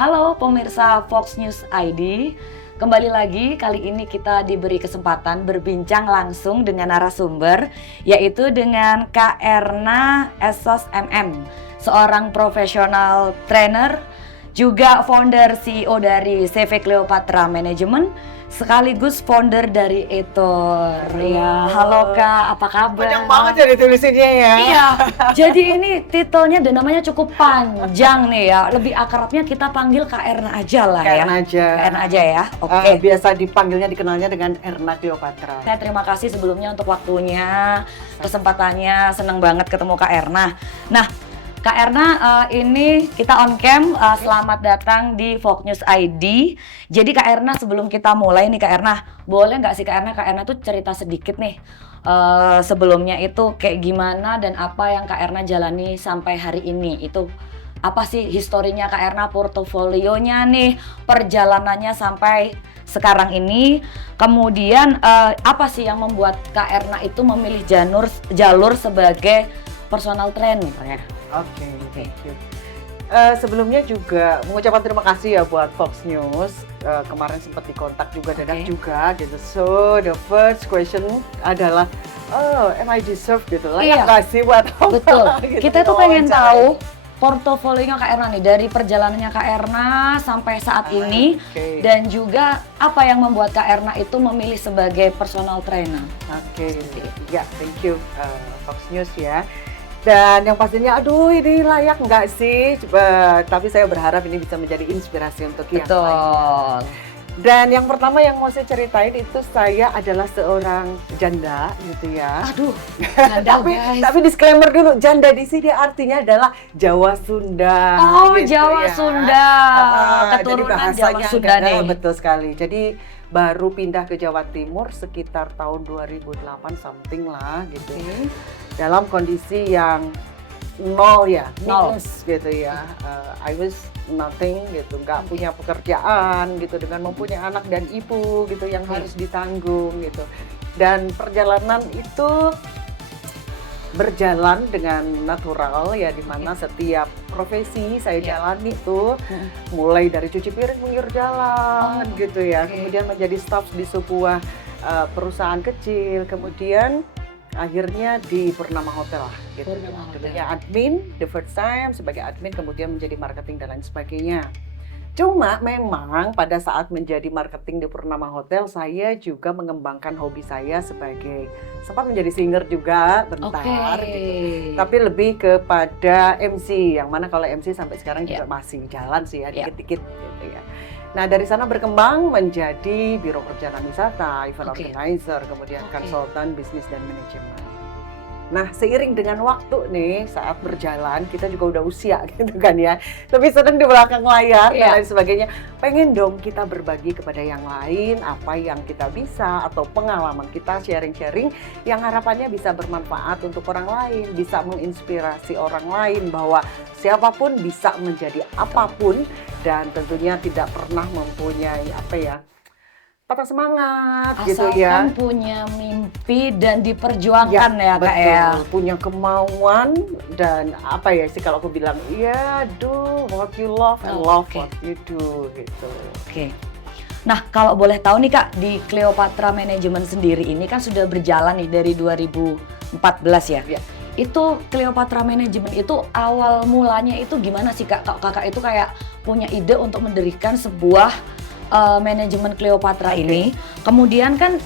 Halo pemirsa Fox News ID, kembali lagi kali ini kita diberi kesempatan berbincang langsung dengan narasumber, yaitu dengan Kak Erna Esos MM, seorang profesional trainer, juga founder CEO dari CV Cleopatra Management, sekaligus founder dari Etor. Ya, halo Kak, apa kabar? Panjang banget jadi tulisannya ya. Iya, jadi ini titelnya dan namanya cukup panjang nih ya. Lebih akrabnya kita panggil Kak Erna aja lah ya. Erna aja. Kak Erna aja ya, oke. Biasa dikenalnya dengan Erna Cleopatra. Saya terima kasih sebelumnya untuk waktunya, kesempatannya, senang banget ketemu Kak Erna. Nah, Kak Erna, ini kita on cam, selamat datang di Fox News ID. Jadi Kak Erna, sebelum kita mulai nih Kak Erna, boleh nggak sih Kak Erna tuh cerita sedikit nih, sebelumnya itu kayak gimana dan apa yang Kak Erna jalani sampai hari ini, itu apa sih historinya Kak Erna, portofolionya nih, perjalanannya sampai sekarang ini, kemudian apa sih yang membuat Kak Erna itu memilih jalur sebagai personal trainer ya? Oke, thank you. Sebelumnya juga mengucapkan terima kasih ya buat Fox News. Kemarin sempat dikontak juga, dadak juga gitu. So the first question adalah, am I deserve gitu lah? Iya. Nggak sih buat apa? Betul. Gitu, Kita tuh pengen wawancara. tahu portofolionya Kak Erna nih, dari perjalanannya Kak Erna sampai saat ini, Oke. dan juga apa yang membuat Kak Erna itu memilih sebagai personal trainer. Oke, ya, thank you Fox News ya. Dan yang pastinya, aduh ini layak nggak sih? Tapi saya berharap ini bisa menjadi inspirasi untuk yang lain. Betul. Dan yang pertama yang mau saya ceritain itu, saya adalah seorang janda gitu ya. Aduh, janda guys. Tapi disclaimer dulu, janda di sini artinya adalah Jawa Sunda. Oh, gitu Jawa ya. Sunda. Jadi Keturunan Jawa bahasanya Sunda nih. betul sekali. Jadi baru pindah ke Jawa Timur sekitar tahun 2008 something lah gitu. Dalam kondisi yang nol ya, Nol. minus gitu ya. I was nothing gitu, nggak punya pekerjaan gitu, dengan mempunyai anak dan ibu gitu yang harus ditanggung gitu. Dan perjalanan itu berjalan dengan natural ya, di mana setiap profesi saya jalani itu mulai dari cuci piring pinggir jalan gitu ya, kemudian menjadi staff di sebuah perusahaan kecil, kemudian akhirnya di Purnama Hotel lah gitu. Purnama Hotel. Dulunya admin, the first time sebagai admin, kemudian menjadi marketing dan lain sebagainya. Cuma memang pada saat menjadi marketing di Purnama Hotel, saya juga mengembangkan hobi saya sebagai, sempat menjadi singer juga bentar gitu. Tapi lebih kepada MC, yang mana kalau MC sampai sekarang juga masih jalan sih ya, dikit-dikit gitu ya. Nah, dari sana berkembang menjadi biro perjalanan wisata, event organizer, kemudian konsultan bisnis dan manajemen. Nah, seiring dengan waktu nih, saat berjalan, kita juga udah usia gitu kan ya, lebih seneng di belakang layar dan lain sebagainya. Pengen dong kita berbagi kepada yang lain apa yang kita bisa, atau pengalaman kita sharing-sharing yang harapannya bisa bermanfaat untuk orang lain, bisa menginspirasi orang lain bahwa siapapun bisa menjadi apapun, dan tentunya tidak pernah mempunyai patah semangat gitu ya. Asalkan punya mimpi dan diperjuangkan ya Kak betul. ya. Punya kemauan dan kalau aku bilang, do what you love and love what you do gitu. Oke. Nah, kalau boleh tahu nih Kak, di Cleopatra Management sendiri ini kan sudah berjalan nih dari 2014 ya. Itu Cleopatra Management itu awal mulanya itu gimana sih Kak? Kakak itu kayak punya ide untuk mendirikan sebuah manajemen Cleopatra ini. Kemudian kan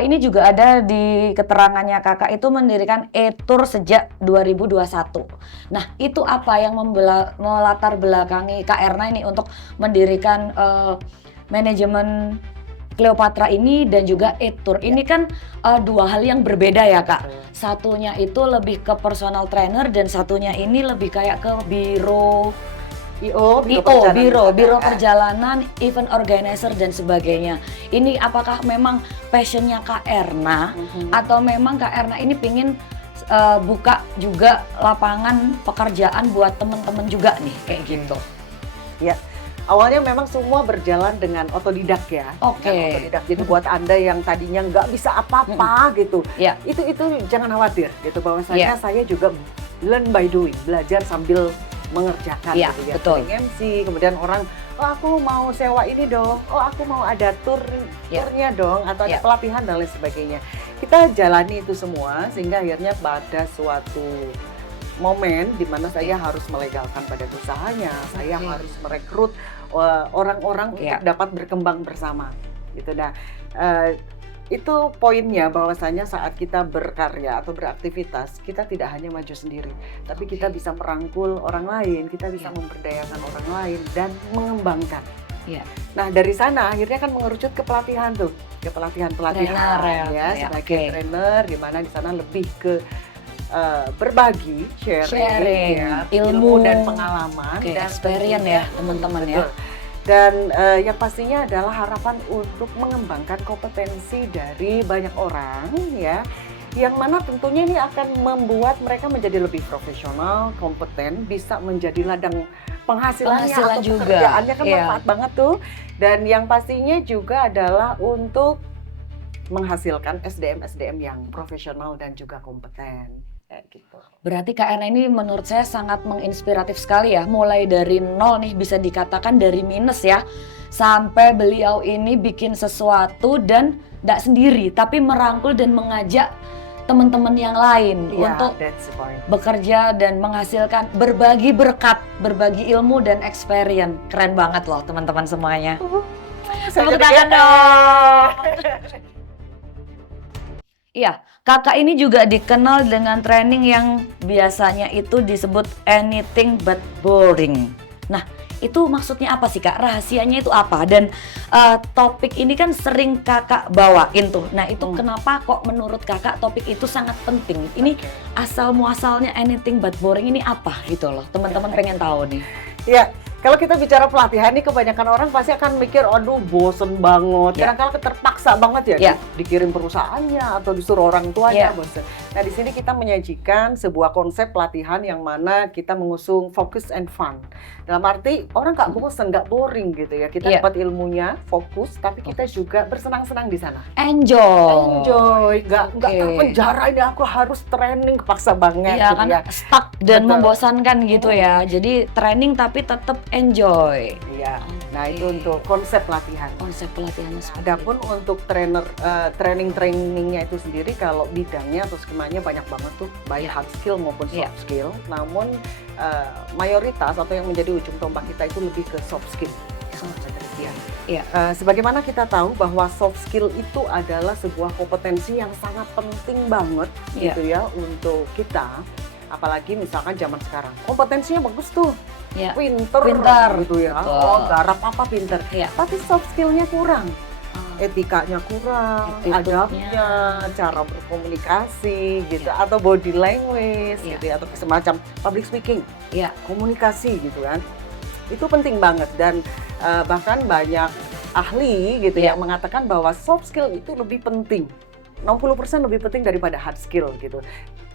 ini juga ada di keterangannya Kakak itu mendirikan Etor sejak 2021. Nah, itu apa yang melatar belakangi Kak Erna ini untuk mendirikan manajemen Cleopatra ini dan juga Etor? Ini kan dua hal yang berbeda ya Kak. Satunya itu lebih ke personal trainer dan satunya ini lebih kayak ke biro perjalanan, event organizer dan sebagainya. Ini apakah memang passionnya Kak Erna atau memang Kak Erna ini pingin buka juga lapangan pekerjaan buat teman-teman juga nih kayak gitu? Ya, awalnya memang semua berjalan dengan otodidak ya. Otodidak. Jadi buat Anda yang tadinya nggak bisa apa-apa gitu, itu jangan khawatir gitu, bahwasanya saya juga learn by doing, belajar sambil mengerjakan gitu ya. Betul. MC, kemudian orang oh aku mau sewa ini dong, oh aku mau ada turnya dong, atau ada pelatihan dan lain sebagainya. Kita jalani itu semua sehingga akhirnya pada suatu momen di mana saya harus melegalkan badan usahanya, saya harus merekrut orang-orang untuk dapat berkembang bersama. Gitu. Nah, itu poinnya bahwasanya saat kita berkarya atau beraktivitas, kita tidak hanya maju sendiri, tapi kita bisa merangkul orang lain, kita bisa memberdayakan orang lain dan mengembangkan. Nah, dari sana akhirnya kan mengerucut ke pelatihan tuh, ke pelatihan-pelatihan sebagai trainer, di mana di sana lebih ke berbagi, sharing ilmu dan pengalaman dan experience ya teman-teman ya. Dan yang pastinya adalah harapan untuk mengembangkan kompetensi dari banyak orang ya, yang mana tentunya ini akan membuat mereka menjadi lebih profesional, kompeten, bisa menjadi ladang penghasilannya atau pekerjaannya kan manfaat banget tuh. Dan yang pastinya juga adalah untuk menghasilkan SDM yang profesional dan juga kompeten. Gitu. Berarti Kak Erna ini menurut saya sangat menginspiratif sekali ya, mulai dari nol nih, bisa dikatakan dari minus ya, sampai beliau ini bikin sesuatu dan tidak sendiri, tapi merangkul dan mengajak teman-teman yang lain untuk bekerja dan menghasilkan, berbagi berkat, berbagi ilmu dan experience. Keren banget loh teman-teman semuanya. Tepuk tangan dong. Iya, kakak ini juga dikenal dengan training yang biasanya itu disebut anything but boring. Nah, itu maksudnya apa sih Kak? Rahasianya itu apa? Dan topik ini kan sering kakak bawain tuh. Nah, itu kenapa kok menurut kakak topik itu sangat penting? Ini asal muasalnya anything but boring ini apa gitu loh. Teman-teman pengen tahu nih. Ya, kalau kita bicara pelatihan nih, kebanyakan orang pasti akan mikir, aduh bosen banget. Kadang-kadang terpaksa banget ya, dikirim perusahaannya atau disuruh orang tuanya bosen. Nah, di sini kita menyajikan sebuah konsep pelatihan yang mana kita mengusung focus and fun. Dalam arti orang nggak bosen, nggak boring gitu ya. Kita dapat ilmunya, fokus, tapi kita juga bersenang-senang di sana. Enjoy, nggak terpenjara ini aku harus training kepaksa banget. Iya, gitu kan stuck dan membosankan gitu ya. Jadi training tapi tetap enjoy. Iya. Nah, itu untuk konsep pelatihan. Konsep pelatihannya. Adapun untuk trainingnya itu sendiri, kalau bidangnya atau skemanya banyak banget tuh, baik hard skill maupun soft skill. Namun mayoritas atau yang menjadi ujung tombak kita itu lebih ke soft skill. Sebagaimana kita tahu bahwa soft skill itu adalah sebuah kompetensi yang sangat penting banget gitu ya untuk kita. Apalagi misalkan zaman sekarang, kompetensinya bagus tuh, pinter gitu ya, garap apa pinter, tapi soft skillnya kurang, etikanya kurang, adabnya, cara berkomunikasi gitu, atau body language gitu ya, atau semacam public speaking, komunikasi gitu kan, itu penting banget. Dan bahkan banyak ahli gitu yang mengatakan bahwa soft skill itu lebih penting, 60% lebih penting daripada hard skill gitu.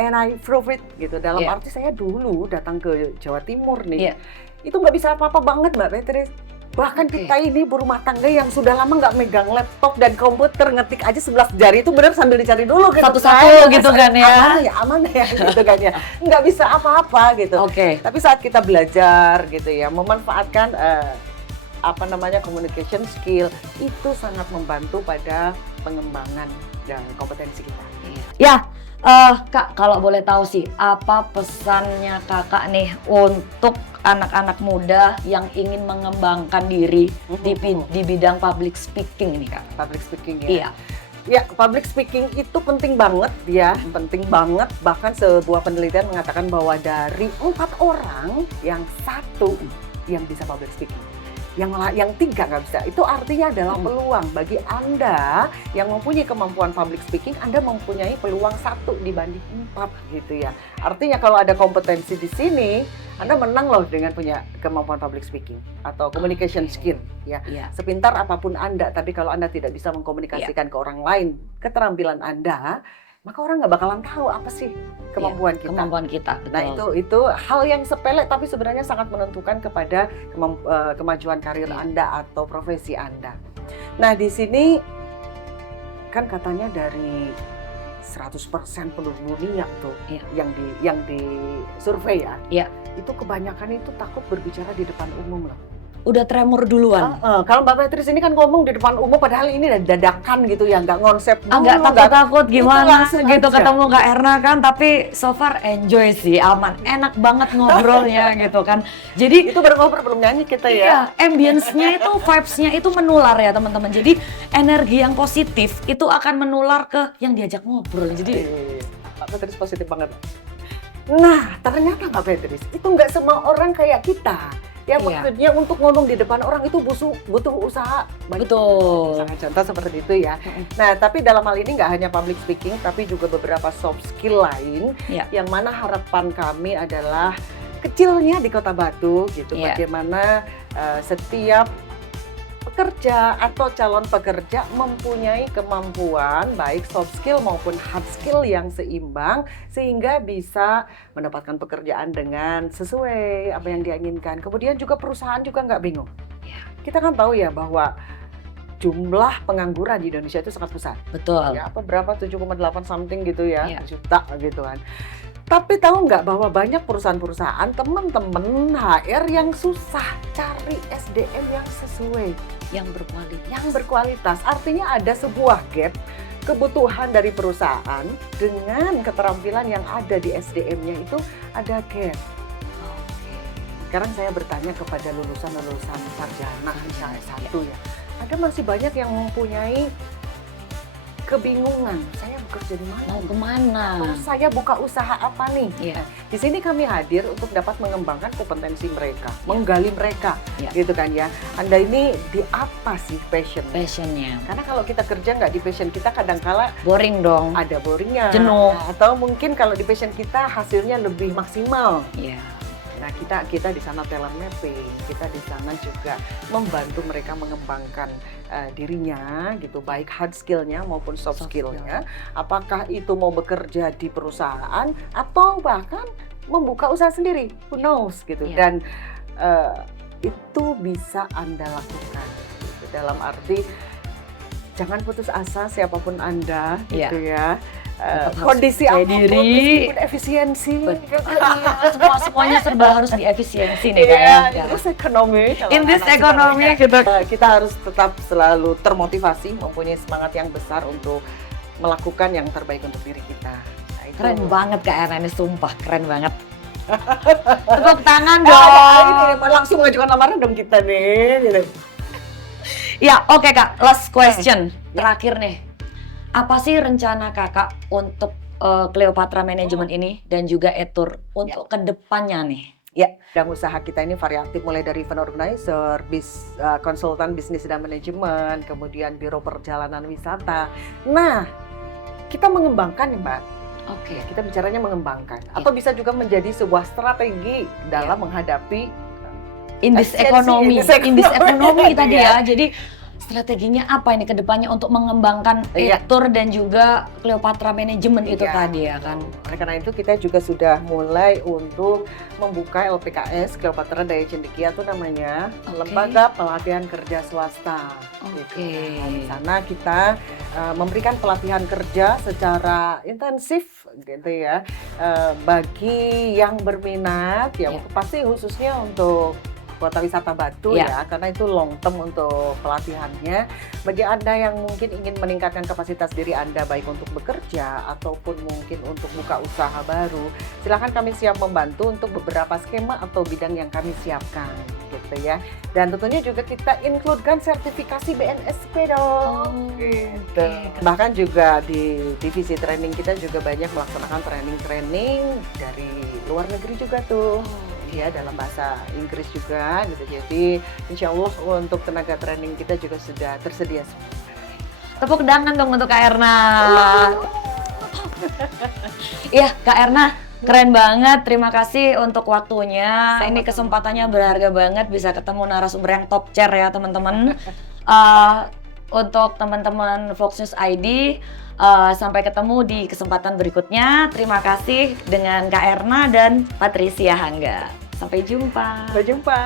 And I prove it gitu. Dalam arti saya dulu datang ke Jawa Timur nih, itu nggak bisa apa-apa banget Mbak Beatrice. Bahkan kita ini berumah tangga yang sudah lama nggak megang laptop dan komputer, ngetik aja 11 jari itu benar sambil dicari dulu gitu. Satu-satu gitu kan ya. Aman ya gitu kan ya. Nggak bisa apa-apa gitu. Tapi saat kita belajar gitu ya, memanfaatkan communication skill, itu sangat membantu pada pengembangan dan kompetensi kita. Kak, kalau boleh tahu sih, apa pesannya kakak nih untuk anak-anak muda yang ingin mengembangkan diri di bidang public speaking ini Kak? Public speaking ya? Ya, public speaking itu penting banget ya, penting banget. Bahkan sebuah penelitian mengatakan bahwa dari 4 orang, yang 1 yang bisa public speaking. Yang 3 nggak bisa. Itu artinya adalah peluang bagi Anda yang mempunyai kemampuan public speaking, Anda mempunyai peluang 1 dibanding 4 gitu ya. Artinya kalau ada kompetensi di sini, Anda menang loh dengan punya kemampuan public speaking atau communication skill ya. Sepintar apapun Anda, tapi kalau Anda tidak bisa mengkomunikasikan ke orang lain keterampilan Anda, maka orang nggak bakalan tahu apa sih kemampuan kita. Betul. Nah itu hal yang sepele tapi sebenarnya sangat menentukan kepada kemajuan karir Anda atau profesi Anda. Nah di sini kan katanya dari 100% penduduk dunia tuh yang di survei ya, itu kebanyakan itu takut berbicara di depan umum loh. udah tremor duluan. Kalau Mbak Patrice ini kan ngomong di depan umum, padahal ini dadakan gitu ya, nggak konsep dulu, Agak takut-takut gimana langsung gitu aja. ketemu Kak Erna kan, tapi so far enjoy sih, aman, enak banget ngobrolnya gitu kan. Jadi Itu baru ngobrol, belum nyanyi kita ya. iya, ambience-nya itu, vibes-nya itu menular ya teman-teman. Jadi energi yang positif itu akan menular ke yang diajak ngobrol. Jadi Mbak Patrice positif banget. Nah, ternyata Mbak Patrice, itu nggak semua orang kayak kita. Ya, Iya. maksudnya untuk ngomong di depan orang itu butuh usaha. Banyak. betul. Misalkan contoh seperti itu ya. Nah, tapi dalam hal ini nggak hanya public speaking, tapi juga beberapa soft skill lain, Iya. yang mana harapan kami adalah kecilnya di Kota Batu gitu. Iya. Bagaimana setiap pekerja atau calon pekerja mempunyai kemampuan baik soft skill maupun hard skill yang seimbang sehingga bisa mendapatkan pekerjaan dengan sesuai apa yang dia inginkan. Kemudian juga perusahaan juga nggak bingung. Iya. Kita kan tahu ya bahwa jumlah pengangguran di Indonesia itu sangat besar. Betul. Ya, apa berapa 7,8 something gitu ya, Iya. juta gitu kan. Tapi tahu nggak bahwa banyak perusahaan-perusahaan teman-teman HR yang susah cari SDM yang sesuai, Yang berkualitas. yang berkualitas. Artinya ada sebuah gap kebutuhan dari perusahaan dengan keterampilan yang ada di SDM-nya itu ada gap. Sekarang saya bertanya kepada lulusan-lulusan sarjana misalnya S1 ya. Ada masih banyak yang mempunyai kebingungan. Saya bekerja di mana? Mau kemana? Oh, saya buka usaha apa nih? Iya. Di sini kami hadir untuk dapat mengembangkan kompetensi mereka, menggali mereka, Iya. gitu kan ya. Anda ini di apa sih passion? Passionnya. Karena kalau kita kerja nggak di passion kita, kadangkala Boring dong. ada boringnya. Jenuh. Atau mungkin kalau di passion kita hasilnya lebih maksimal. Iya. Nah, kita di sana talent mapping, kita di sana juga membantu mereka mengembangkan dirinya gitu, baik hard skill-nya maupun soft skill-nya. Apakah itu mau bekerja di perusahaan atau bahkan membuka usaha sendiri, who knows gitu. Iya. Dan itu bisa Anda lakukan gitu. Dalam arti jangan putus asa siapapun Anda gitu ya. Tetap harus Kondisi percaya apapun, diri. meskipun efisiensi. Semuanya serba harus diefisiensi nih Iya, Kak. in this economy. kalau In this anak-anak economy sekarang, kita harus tetap selalu termotivasi, mempunyai semangat yang besar untuk melakukan yang terbaik untuk diri kita. Nah, itu. Keren banget Kak Erna, ini sumpah keren banget. Tepuk tangan Nah, dong. ini langsung mengajukan lamaran dong kita nih. Gitu. Ya oke Kak, last question. Terakhir nih. Apa sih rencana Kakak untuk Cleopatra Management ini dan juga Etur untuk kedepannya nih? Ya, dan usaha kita ini variatif mulai dari event organizer, konsultan bisnis dan manajemen, kemudian biro perjalanan wisata. Nah, kita mengembangkan nih Mbak. Oke. Kita bicaranya mengembangkan. Atau bisa juga menjadi sebuah strategi dalam menghadapi In this efisiensi, economy tadi Iya. ya. Jadi strateginya apa ini kedepannya untuk mengembangkan Iya. Etur dan juga Cleopatra Management itu Iya. tadi ya kan? Oleh karena itu kita juga sudah mulai untuk membuka LPKS, Cleopatra Daya Cendekia itu namanya, Oke. Lembaga Pelatihan Kerja Swasta. Oke. Nah, di sana kita memberikan pelatihan kerja secara intensif gitu ya, bagi yang berminat, ya Iya. pasti khususnya untuk Kota Wisata Batu Iya. ya, karena itu long term untuk pelatihannya. Bagi Anda yang mungkin ingin meningkatkan kapasitas diri Anda baik untuk bekerja ataupun mungkin untuk buka usaha baru, silakan kami siap membantu untuk beberapa skema atau bidang yang kami siapkan gitu ya. Dan tentunya juga kita includekan sertifikasi BNSP dong. Gitu. Oke. Bahkan juga di divisi training kita juga banyak melaksanakan training-training dari luar negeri juga tuh. Ya, dalam bahasa Inggris juga gitu. Jadi insya Allah untuk tenaga training kita juga sudah tersedia semua. Tepuk tangan dong untuk Kak Erna. Iya Kak Erna, keren banget. Terima kasih untuk waktunya. Sama-sama. Ini kesempatannya berharga banget bisa ketemu narasumber yang top chair ya teman-teman. Untuk teman-teman Fox News ID, sampai ketemu di kesempatan berikutnya. Terima kasih dengan Kak Erna dan Patricia Hangga. Sampai jumpa. Sampai jumpa.